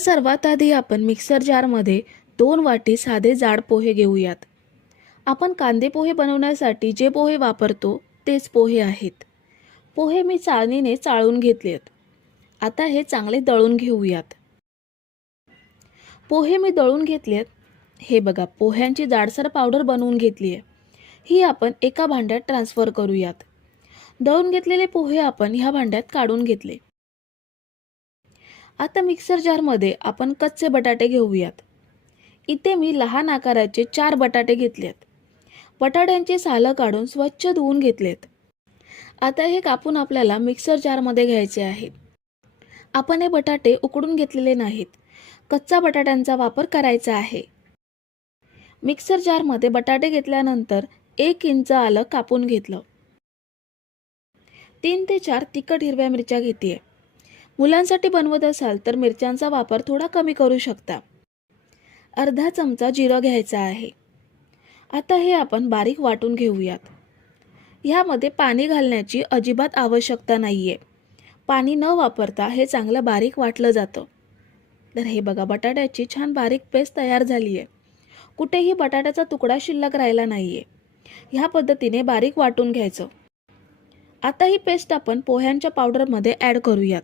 सर्वात आधी आपण मिक्सर जारमध्ये दोन वाटी साधे जाड पोहे घेऊयात. आपण कांदे पोहे बनवण्यासाठी जे पोहे वापरतो तेच पोहे आहेत. पोहे मी चाळणीने चाळून घेतलेत. आता हे चांगले दळून घेऊयात. पोहे मी दळून घेतलेत. हे बघा पोह्यांची जाडसर पावडर बनवून घेतली आहे ही आपण एका भांड्यात ट्रान्सफर करूयात. दळून घेतलेले पोहे आपण ह्या भांड्यात काढून घेतले. आता मिक्सर जारमध्ये आपण कच्चे बटाटे घेऊयात. इथे मी लहान आकाराचे चार बटाटे घेतलेत. बटाट्यांची सालं काढून स्वच्छ धुवून घेतलेत. आता हे कापून आपल्याला मिक्सर जारमध्ये घ्यायचे आहेत आपण हे बटाटे उकडून घेतलेले नाहीत. कच्चा बटाट्यांचा वापर करायचा आहे. मिक्सर जारमध्ये बटाटे घेतल्यानंतर एक इंच आलं कापून घेतलं. तीन ते चार तिखट हिरव्या मिरच्या घेते मुलांसाठी बनवत असाल तर मिरच्यांचा वापर थोडा कमी करू शकता. अर्धा चमचा जिरं घ्यायचा आहे. आता हे आपण बारीक वाटून घेऊयात. ह्यामध्ये पाणी घालण्याची अजिबात आवश्यकता नाही आहे पाणी न वापरता हे चांगलं बारीक वाटलं जातं. तर हे बघा बटाट्याची छान बारीक पेस्ट तयार झाली आहे कुठेही बटाट्याचा तुकडा शिल्लक राहिला नाही आहे ह्या पद्धतीने बारीक वाटून घ्यायचं. आता ही पेस्ट आपण पोह्यांच्या पावडरमध्ये ॲड करूयात.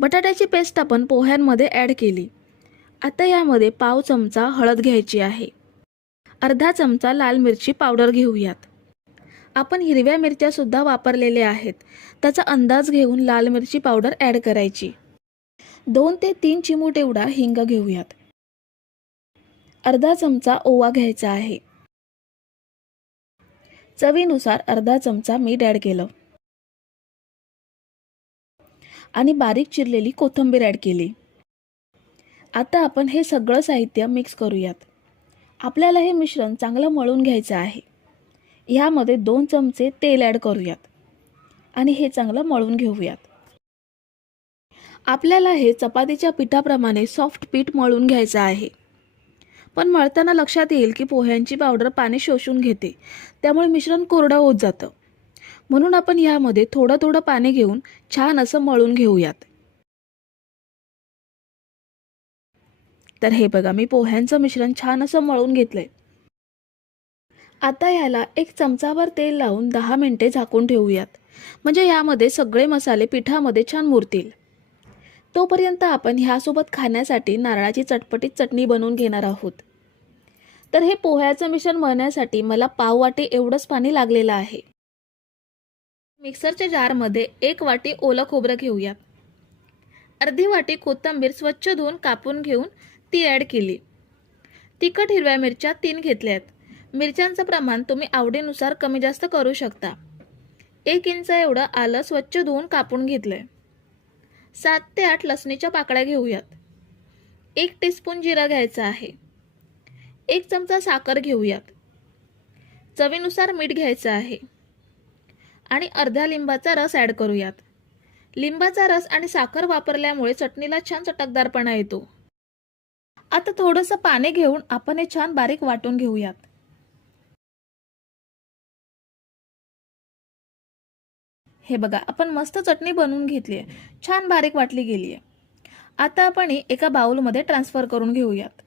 बटाट्याची पेस्ट आपण पोह्यांमध्ये ॲड केली. आता यामध्ये पाव चमचा हळद घ्यायची आहे. अर्धा चमचा लाल मिरची पावडर घेऊयात. आपण हिरव्या मिरच्यासुद्धा वापरलेल्या आहेत. त्याचा अंदाज घेऊन लाल मिरची पावडर ॲड करायची. दोन ते तीन चिमूट एवढा हिंग घेऊयात. अर्धा चमचा ओवा घ्यायचा आहे. चवीनुसार अर्धा चमचा मीठ ॲड केलं. आणि बारीक चिरलेली कोथिंबीर ॲड केली. आता आपण हे सगळं साहित्य मिक्स करूयात. आपल्याला हे मिश्रण चांगलं मळून घ्यायचं आहे. ह्यामध्ये दोन चमचे तेल ॲड करूयात. आणि हे चांगलं मळून घेऊयात. आपल्याला हे चपातीच्या पिठाप्रमाणे सॉफ्ट पीठ मळून घ्यायचं आहे. पण मळताना लक्षात येईल की पोह्यांची पावडर पाणी शोषून घेते. त्यामुळे मिश्रण कोरडं होत जातं. म्हणून आपण यामध्ये थोडं थोडं पाणी घेऊन छान असं मळून घेऊयात. तर हे बघा मी पोह्यांचं मिश्रण छान असं मळून घेतलंय. आता याला एक चमचाभर तेल लावून दहा मिनिटे झाकून ठेवूयात. म्हणजे यामध्ये सगळे मसाले पिठामध्ये छान मुरतील. तोपर्यंत आपण ह्यासोबत खाण्यासाठी नारळाची चटपटीत चटणी बनवून घेणार आहोत. तर हे पोह्याचं मिश्रण मळण्यासाठी मला पाववाटे एवढंच पाणी लागलेलं आहे. मिक्सरच्या जारमध्ये एक वाटी ओलं खोबरं घेऊयात. अर्धी वाटी कोथिंबीर स्वच्छ धुवून कापून घेऊन ती ॲड केली. तिखट हिरव्या मिरच्या तीन घेतल्यात. मिरच्यांचं प्रमाण तुम्ही आवडीनुसार कमी जास्त करू शकता. एक इंच एवढं आलं स्वच्छ धुवून कापून घेतलंय. सात ते आठ लसणीच्या पाकळ्या घेऊयात. एक टीस्पून जिरा घ्यायचा आहे. एक चमचा साखर घेऊयात. चवीनुसार मीठ घ्यायचं आहे. आणि अर्ध्या लिंबाचा रस ॲड करूयात. लिंबाचा रस आणि साखर वापरल्यामुळे चटणीला छान चटकदारपणा येतो. आता थोडंसं पाणी घेऊन आपण हे छान बारीक वाटून घेऊयात. हे बघा आपण मस्त चटणी बनवून घेतली आहे. छान बारीक वाटली गेली आहे. आता आपण ही एका बाउलमध्ये ट्रान्सफर करून घेऊयात.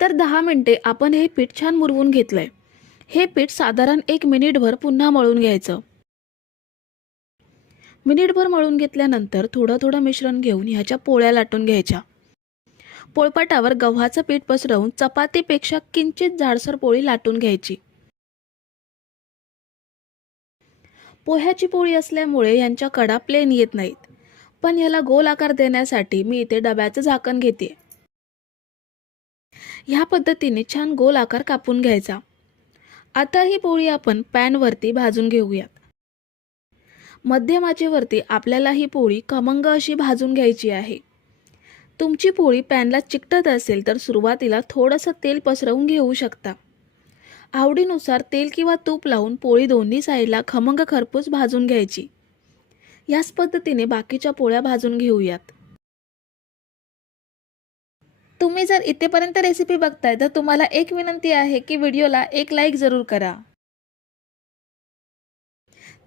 तर दहा मिनिटे आपण हे पीठ छान मुरवून घेतलंय. हे पीठ साधारण एक मिनिटभर पुन्हा मळून घ्यायचं. मिनिटभर मळून घेतल्यानंतर थोडं थोडं मिश्रण घेऊन ह्याच्या पोळ्या लाटून घ्यायच्या. पोळपाटावर गव्हाचं पीठ पसरवून चपातीपेक्षा किंचित जाडसर पोळी लाटून घ्यायची. पोह्याची पोळी असल्यामुळे यांच्या कडा प्लेन येत नाहीत. पण ह्याला गोल आकार देण्यासाठी मी इथे डब्याचं झाकण घेते. ह्या पद्धतीने छान गोल आकार कापून घ्यायचा. आता ही पोळी आपण पॅनवरती भाजून घेऊयात. मध्यम आचेवरती आपल्याला ही पोळी खमंग अशी भाजून घ्यायची आहे. तुमची पोळी पॅनला चिकटत असेल तर सुरुवातीला थोडंसं तेल पसरवून घेऊ शकता. आवडीनुसार तेल किंवा तूप लावून पोळी दोन्ही साईडला खमंग खरपूस भाजून घ्यायची. याच पद्धतीने बाकीच्या पोळ्या भाजून घेऊयात. तुम्ही जर इथेपर्यंत रेसिपी बघताय तर तुम्हाला एक विनंती आहे की व्हिडिओला एक लाईक जरूर करा.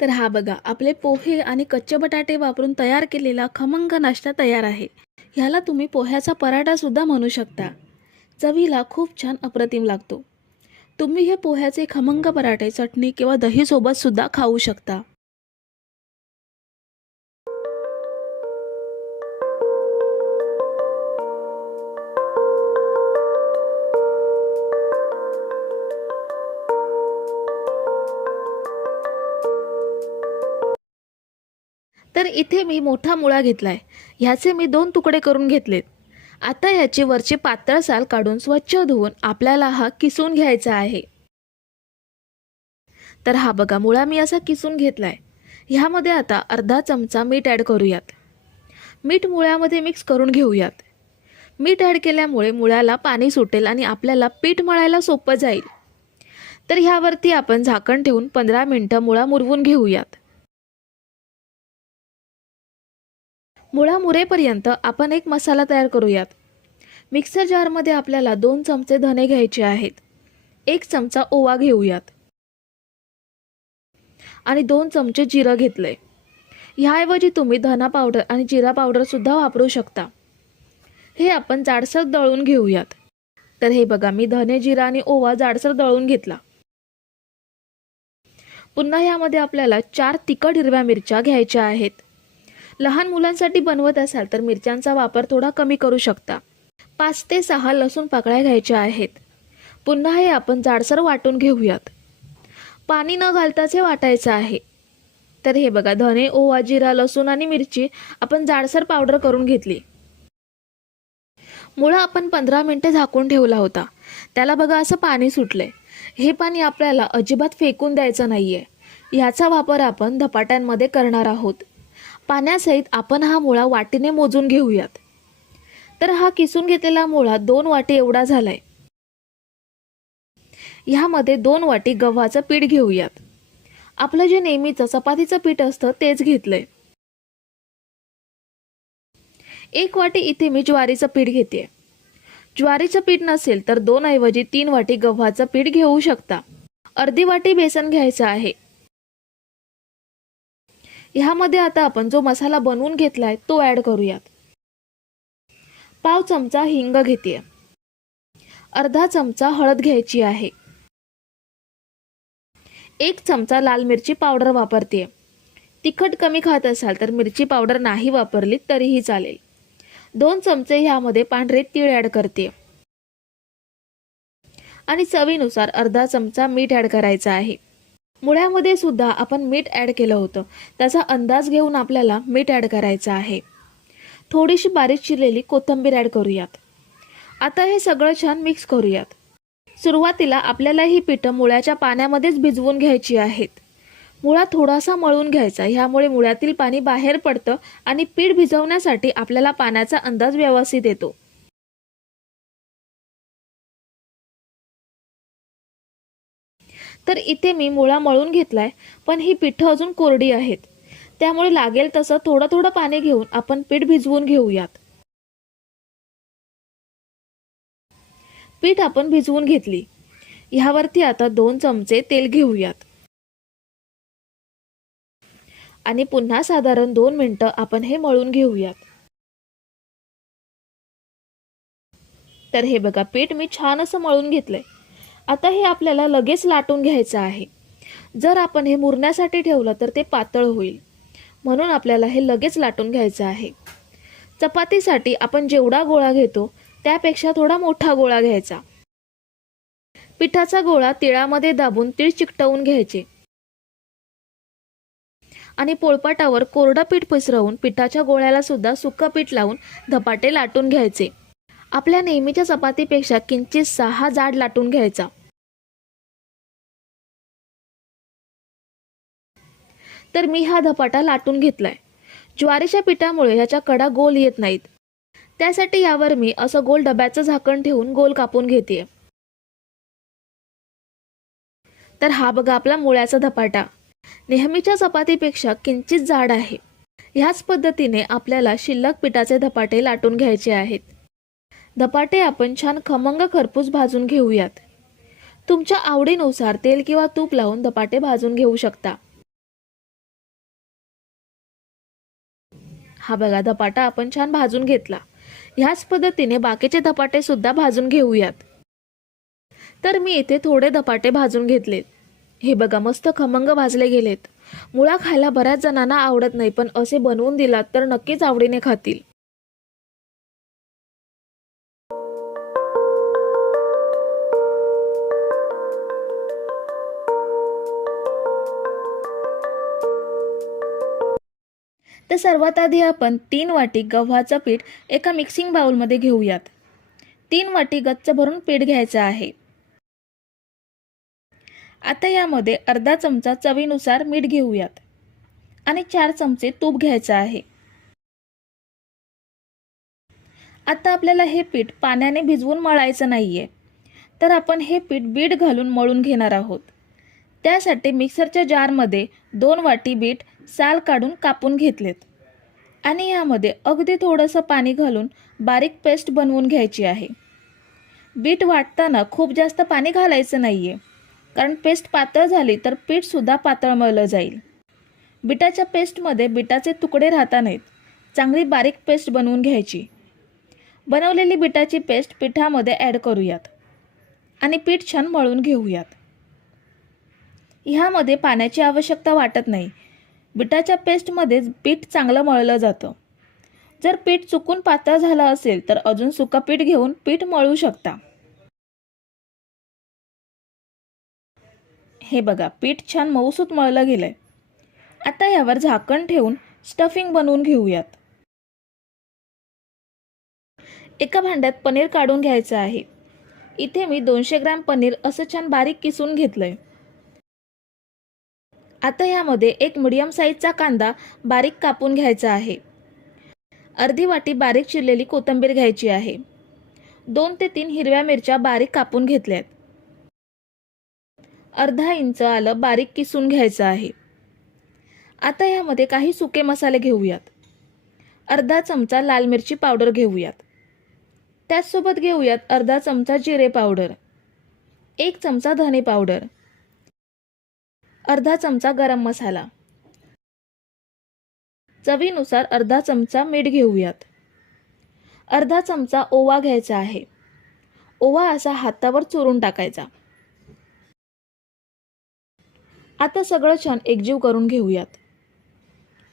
तर हा बघा आपले पोहे आणि कच्चे बटाटे वापरून तयार केलेला खमंग नाश्ता तयार आहे. ह्याला तुम्ही पोह्याचा पराठासुद्धा म्हणू शकता. चवीला खूप छान अप्रतिम लागतो. तुम्ही हे पोह्याचे खमंग पराठे चटणी किंवा दहीसोबतसुद्धा खाऊ शकता. तर इथे मी मोठा मुळा घेतला आहे ह्याचे मी दोन तुकडे करून घेतलेत. आता ह्याची वरची पातळ साल काढून स्वच्छ धुवून आपल्याला हा किसून घ्यायचा आहे. तर हा बघा मुळा मी असा किसून घेतला आहे ह्यामध्ये आता अर्धा चमचा मीठ ॲड करूयात. मीठ मुळ्यामध्ये मिक्स करून घेऊयात. मीठ ॲड केल्यामुळे मुळ्याला पाणी सुटेल आणि आपल्याला पीठ मळायला सोपं जाईल. तर ह्यावरती आपण झाकण ठेवून पंधरा मिनटं मुळा मुरवून घेऊयात. मुळा मुरेपर्यंत आपण एक मसाला तयार करूयात. मिक्सर जारमध्ये आपल्याला दोन चमचे धने घ्यायचे आहेत. एक चमचा ओवा घेऊयात. आणि दोन चमचे जिरं घेतलंय. ह्याऐवजी तुम्ही धना पावडर आणि जिरा पावडरसुद्धा वापरू शकता. हे आपण जाडसर दळून घेऊयात. तर हे बघा मी धने जिरा आणि ओवा जाडसर दळून घेतला. पुन्हा यामध्ये आपल्याला चार तिखट हिरव्या मिरच्या घ्यायच्या आहेत. लहान मुलांसाठी बनवत असाल तर मिरच्यांचा वापर थोडा कमी करू शकता. पाच ते सहा लसूण पाकळ्या घ्यायच्या आहेत. पुन्हा हे आपण जाडसर वाटून घेऊयात. पाणी न घालताच हे वाटायचं आहे. तर हे बघा धने ओवा जिरा लसूण आणि मिरची आपण जाडसर पावडर करून घेतली. मुळं आपण पंधरा मिनटे झाकून ठेवला होता. त्याला बघा असं पाणी सुटलंय. हे पाणी आपल्याला अजिबात फेकून द्यायचं नाहीये. ह्याचा वापर आपण धपाट्यांमध्ये करणार आहोत. पाण्यासहित आपण हा मुळा वाटीने मोजून घेऊयात. तर हा किसून घेतलेला मुळा दोन वाटी एवढा झालाय. ह्यामध्ये दोन वाटी गव्हाचं पीठ घेऊयात. आपलं जे नेहमीचं चपातीचं पीठ असतं तेच घेतलंय. एक वाटी इथे मी ज्वारीचं पीठ घेते. ज्वारीचं पीठ नसेल तर दोन ऐवजी तीन वाटी गव्हाचं पीठ घेऊ शकता. अर्धी वाटी बेसन घ्यायचं आहे. ह्यामध्ये आता आपण जो मसाला बनवून घेतलाय तो ऍड करूयात. पाव चमचा हिंग घेते अर्धा चमचा हळद घ्यायची आहे. एक चमचा लाल मिरची पावडर वापरते तिखट कमी खात असाल तर मिरची पावडर नाही वापरली तरीही चालेल. दोन चमचे ह्यामध्ये पांढरे तीळ ऍड करते आणि चवीनुसार अर्धा चमचा मीठ ऍड करायचा आहे. मुळ्यामध्ये सुद्धा आपण मीठ ॲड केलं होतं. त्याचा अंदाज घेऊन आपल्याला मीठ ॲड करायचं आहे. थोडीशी बारीक चिरलेली कोथिंबीर ॲड करूयात. आता हे सगळं छान मिक्स करूयात. सुरुवातीला आपल्याला ही पिठं मुळ्याच्या पाण्यामध्येच भिजवून घ्यायची आहेत. मुळा थोडासा मळून घ्यायचा ह्यामुळे मुळ्यातील पाणी बाहेर पडतं आणि पीठ भिजवण्यासाठी आपल्याला पाण्याचा अंदाज व्यवस्थित येतो. तर इथे मी मुळा मळून घेतलाय पण ही पिठं अजून कोरडी आहेत. त्यामुळे लागेल तसं थोडं थोडं पाणी घेऊन आपण पीठ भिजवून घेऊयात. पीठ आपण भिजवून घेतली. ह्यावरती आता दोन चमचे तेल घेऊयात. आणि पुन्हा साधारण दोन मिनटं आपण हे मळून घेऊयात. तर हे बघा पीठ मी छान असं मळून घेतलंय. आता हे आपल्याला लगेच लाटून घ्यायचं आहे. जर आपण हे मुरण्यासाठी ठेवलं तर ते पातळ होईल. म्हणून आपल्याला हे लगेच लाटून घ्यायचं आहे. चपातीसाठी आपण जेवढा गोळा घेतो त्यापेक्षा थोडा मोठा गोळा घ्यायचा. पिठाचा गोळा तिळामध्ये दाबून तीळ चिकटवून घ्यायचे. आणि पोळपाटावर कोरडं पीठ पसरवून पिठाच्या गोळ्याला सुद्धा सुक्क पीठ लावून धपाटे लाटून घ्यायचे. आपल्या नेहमीच्या चपातीपेक्षा किंचित सहा जाड लाटून घ्यायचा. तर मी हा धपाटा लाटून घेतलाय. ज्वारीच्या पिठामुळे ह्याच्या कडा गोल येत नाहीत. त्यासाठी यावर मी असं गोल डब्याचं झाकण ठेवून गोल कापून घेते तर हा बघा आपला मुळ्याचा धपाटा. नेहमीच्या चपातीपेक्षा किंचित जाड आहे. ह्याच पद्धतीने आपल्याला शिल्लक पिठाचे धपाटे लाटून घ्यायचे आहेत. धपाटे आपण छान खमंग खरपूस भाजून घेऊयात. तुमच्या आवडीनुसार तेल किंवा तूप लावून धपाटे भाजून घेऊ शकता. हा बघा धपाटा आपण छान भाजून घेतला. ह्याच पद्धतीने बाकीचे धपाटे सुद्धा भाजून घेऊयात. तर मी इथे थोडे धपाटे भाजून घेतले हे बघा मस्त खमंग भाजले गेलेत. मुळा खायला बऱ्याच जणांना आवडत नाही पण असे बनवून दिलात तर नक्कीच आवडीने खातील. तर सर्वात आधी आपण तीन वाटी गव्हाचं पीठ एका मिक्सिंग बाउलमध्ये घेऊयात. तीन वाटी गच्च भरून पीठ घ्यायचं आहे. आता यामध्ये अर्धा चमचा चवीनुसार मीठ घेऊयात आणि चार चमचे तूप घ्यायचं आहे. आता आपल्याला हे पीठ पाण्याने भिजवून मळायचं नाहीये. तर आपण हे पीठ बीट घालून मळून घेणार आहोत. त्यासाठी मिक्सरच्या जारमध्ये दोन वाटी बीट साल काढून कापून घेतलेत. आणि यामध्ये अगदी थोडंसं पाणी घालून बारीक पेस्ट बनवून घ्यायची आहे. बीट वाटताना खूप जास्त पाणी घालायचं नाही आहे कारण पेस्ट पातळ झाली तर पीठसुद्धा पातळ मळलं जाईल. बिटाच्या पेस्टमध्ये बिटाचे तुकडे राहता नाहीत. चांगली बारीक पेस्ट बनवून घ्यायची. बनवलेली बिटाची पेस्ट पिठामध्ये ॲड करूयात. आणि पीठ छान मळून घेऊयात. ह्यामध्ये पाण्याची आवश्यकता वाटत नाही. बिटाच्या पेस्टमध्येच पीठ चांगलं मळलं जातं. जर पीठ चुकून पातळ झालं असेल तर अजून सुका पीठ घेऊन पीठ मळू शकता. हे बघा पीठ छान मऊसूत मळलं गेलंय. आता यावर झाकण ठेवून स्टफिंग बनवून घेऊयात. एका भांड्यात पनीर काढून घ्यायचं आहे. इथे मी दोनशे ग्रॅम पनीर असं छान बारीक किसून घेतलंय. आता यामध्ये एक मिडियम साईजचा कांदा बारीक कापून घ्यायचा आहे. अर्धी वाटी बारीक चिरलेली कोथिंबीर घ्यायची आहे. दोन ते तीन हिरव्या मिरच्या बारीक कापून घेतल्यात. अर्धा इंच आलं बारीक किसून घ्यायचं आहे. आता यामध्ये काही सुके मसाले घेऊयात. अर्धा चमचा लाल मिरची पावडर घेऊयात. त्याचसोबत घेऊयात अर्धा चमचा जिरे पावडर. एक चमचा धने पावडर. अर्धा चमचा गरम मसाला. चवीनुसार अर्धा चमचा मीठ घेऊयात. अर्धा चमचा ओवा घ्यायचा आहे. ओवा असा हातावर चुरून टाकायचा. आता सगळं छान एकजीव करून घेऊयात.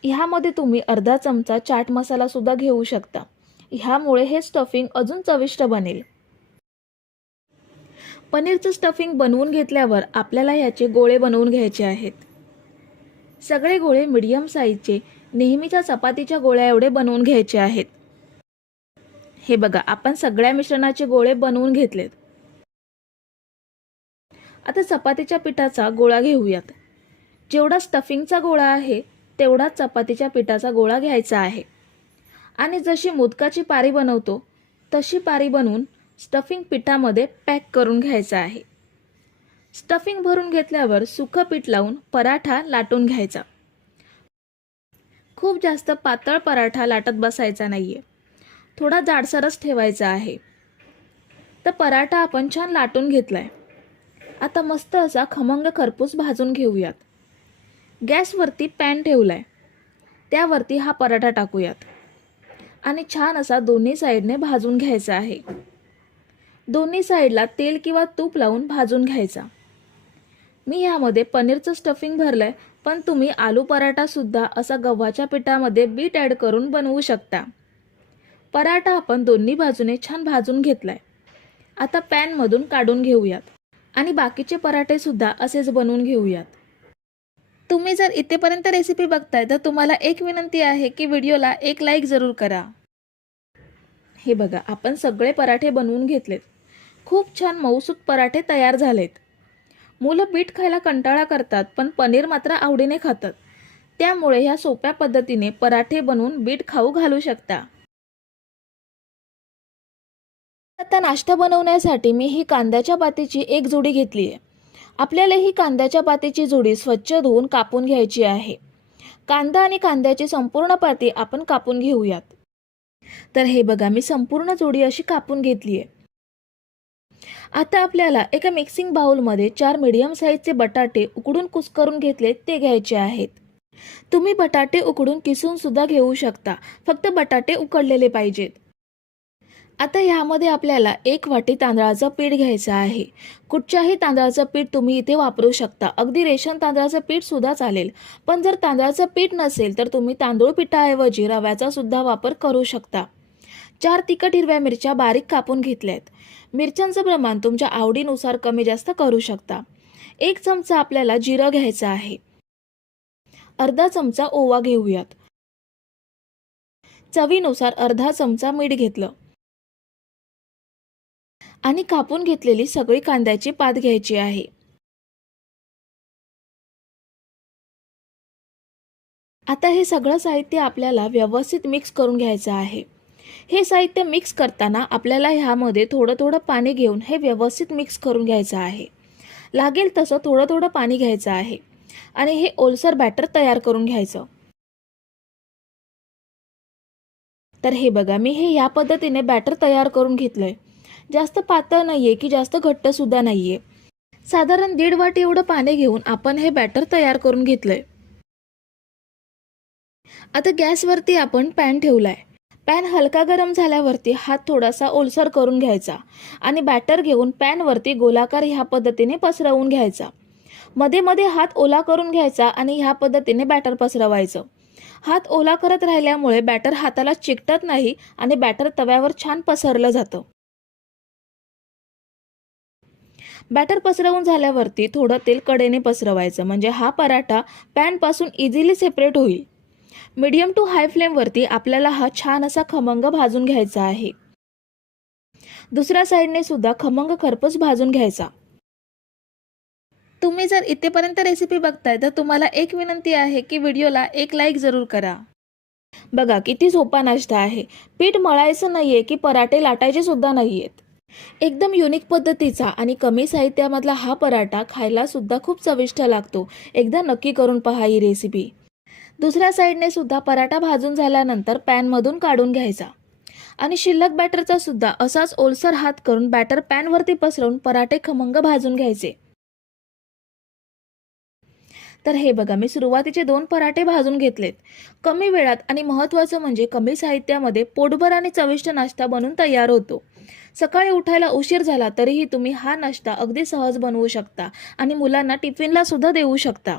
ह्यामध्ये तुम्ही अर्धा चमचा चाट मसाला सुद्धा घेऊ शकता. ह्यामुळे हे स्टफिंग अजून चविष्ट बनेल. पनीरचं स्टफिंग बनवून घेतल्यावर आपल्याला याचे गोळे बनवून घ्यायचे आहेत. सगळे गोळे मिडियम साईजचे नेहमीच्या चपातीच्या गोळ्या एवढे बनवून घ्यायचे आहेत. हे बघा आपण सगळ्या मिश्रणाचे गोळे बनवून घेतलेत. आता चपातीच्या पिठाचा गोळा घेऊयात. जेवढा स्टफिंगचा गोळा आहे तेवढाच चपातीच्या पिठाचा गोळा घ्यायचा आहे. आणि जशी मोदकाची पारी बनवतो तशी पारी बनवून स्टफिंग पिठामध्ये पॅक करून घ्यायचा आहे. स्टफिंग भरून घेतल्यावर सुकं पीठ लावून पराठा लाटून घ्यायचा. खूप जास्त पातळ पराठा लाटत बसायचा नाहीये. थोडा जाडसरच ठेवायचा आहे. तर पराठा आपण छान लाटून घेतलाय. आता मस्त असा खमंग खरपूस भाजून घेऊयात. गॅसवरती पॅन ठेवलाय. त्यावरती हा पराठा टाकूयात. आणि छान असा दोन्ही साईडने भाजून घ्यायचा आहे. दोन्ही साईडला तेल किंवा तूप लावून भाजून घ्यायचा. मी ह्यामध्ये पनीरचं स्टफिंग भरलं आहे पण तुम्ही आलू पराठासुद्धा असा गव्हाच्या पिठामध्ये बीट ॲड करून बनवू शकता. पराठा आपण दोन्ही बाजूने छान भाजून घेतला आहे आता पॅनमधून काढून घेऊयात. आणि बाकीचे पराठेसुद्धा असेच बनवून घेऊयात. तुम्ही जर इथेपर्यंत रेसिपी बघताय तर तुम्हाला एक विनंती आहे की व्हिडिओला एक लाईक जरूर करा. हे बघा आपण सगळे पराठे बनवून घेतलेत. खूप छान मऊसूत पराठे तयार झालेत. मुलं बीट खायला कंटाळा करतात पण पनीर मात्र आवडीने खातात. त्यामुळे ह्या सोप्या पद्धतीने पराठे बनवून बीट खाऊ घालू शकता. आता नाश्ता बनवण्यासाठी मी ही कांद्याच्या पातीची एक जोडी घेतली आहे. आपल्याला ही कांद्याच्या पातीची जोडी स्वच्छ धुवून कापून घ्यायची आहे. कांदा आणि कांद्याची संपूर्ण पाती आपण कापून घेऊयात. तर हे बघा मी संपूर्ण जोडी अशी कापून घेतली आहे. आता आपल्याला एका मिक्सिंग बाउलमध्ये चार मीडियम साईजचे बटाटे उकडून कुस्करून घेतले ते घ्यायचे आहेत. तुम्ही बटाटे उकडून किसून सुद्धा घेऊ शकता फक्त बटाटे उकडलेले पाहिजेत. आता ह्यामध्ये आपल्याला एक वाटी तांदळाचं पीठ घ्यायचं आहे. कुठच्याही तांदळाचं पीठ तुम्ही इथे वापरू शकता. अगदी रेशन तांदळाचं पीठ सुद्धा चालेल. पण जर तांदळाचं पीठ नसेल तर तुम्ही तांदूळ पिठाऐवजी रव्याचा सुद्धा वापर करू शकता. चार तिखट हिरव्या मिरच्या बारीक कापून घेतल्या आहेत मिरच्यांचं प्रमाण तुमच्या आवडीनुसार कमी जास्त करू शकता. एक चमचा आपल्याला जिरं घ्यायचं आहे. अर्धा चमचा ओवा घेऊयात. चवीनुसार अर्धा चमचा मीठ घेतलं. आणि कापून घेतलेली सगळी कांद्याची पात घ्यायची आहे. आता हे सगळं साहित्य आपल्याला व्यवस्थित मिक्स करून घ्यायचं आहे. हे साहित्य मिक्स करताना आपल्याला ह्यामध्ये थोडं थोडं पाणी घेऊन हे व्यवस्थित मिक्स करून घ्यायचं आहे. लागेल तसं थोडं थोडं पाणी घ्यायचं आहे. आणि हे ओलसर बॅटर तयार करून घ्यायचं. तर हे बघा मी हे या पद्धतीने बॅटर तयार करून घेतलंय. जास्त पातळ नाहीये की जास्त घट्ट सुद्धा नाहीये. साधारण दीड वाटी एवढं पाणी घेऊन आपण हे बॅटर तयार करून घेतलंय. आता गॅसवरती आपण पॅन ठेवलाय. पॅन हलका गरम झाल्यावरती हात थोडासा ओलसर करून घ्यायचा आणि बॅटर घेऊन पॅनवरती गोलाकार ह्या पद्धतीने पसरवून घ्यायचा. मध्ये मध्ये हात ओला करून घ्यायचा आणि ह्या पद्धतीने बॅटर पसरवायचं. हात ओला करत राहिल्यामुळे बॅटर हाताला चिकटत नाही आणि बॅटर तव्यावर छान पसरलं जातं. बॅटर पसरवून झाल्यावरती थोडं तेल कडेने पसरवायचं. म्हणजे हा पराठा पॅनपासून इझिली सेपरेट होईल. मीडियम टू हाय फ्लेमवरती आपल्याला हा छान असा खमंग भाजून घ्यायचा आहे. दुसऱ्या साईडने सुद्धा खमंग खरपूस भाजून घ्यायचा. तुम्ही जर इथेपर्यंत रेसिपी बघताय तर तुम्हाला एक विनंती आहे की व्हिडिओला एक लाईक जरूर करा. बघा किती सोपा नाश्ता आहे. पीठ मळायचं नाहीये की पराठे लाटायचे सुद्धा नाहीयेत. एकदम युनिक पद्धतीचा आणि कमी साहित्यामधला हा पराठा खायला सुद्धा खूप चविष्ट लागतो. एकदा नक्की करून पहा ही रेसिपी. दुसऱ्या साईडने सुद्धा पराठा भाजून झाल्यानंतर पॅनमधून काढून घ्यायचा. आणि शिल्लक बॅटरचा सुद्धा असाच ओलसर हात करून बॅटर पॅनवरती पसरवून पराठे खमंग भाजून घ्यायचे. तर हे बघा मी सुरुवातीचे दोन पराठे भाजून घेतलेत. कमी वेळात आणि महत्त्वाचं म्हणजे कमी साहित्यामध्ये पोटभर आणि चविष्ट नाश्ता बनून तयार होतो. सकाळी उठायला उशीर झाला तरीही तुम्ही हा नाश्ता अगदी सहज बनवू शकता आणि मुलांना टिफिनला सुद्धा देऊ शकता.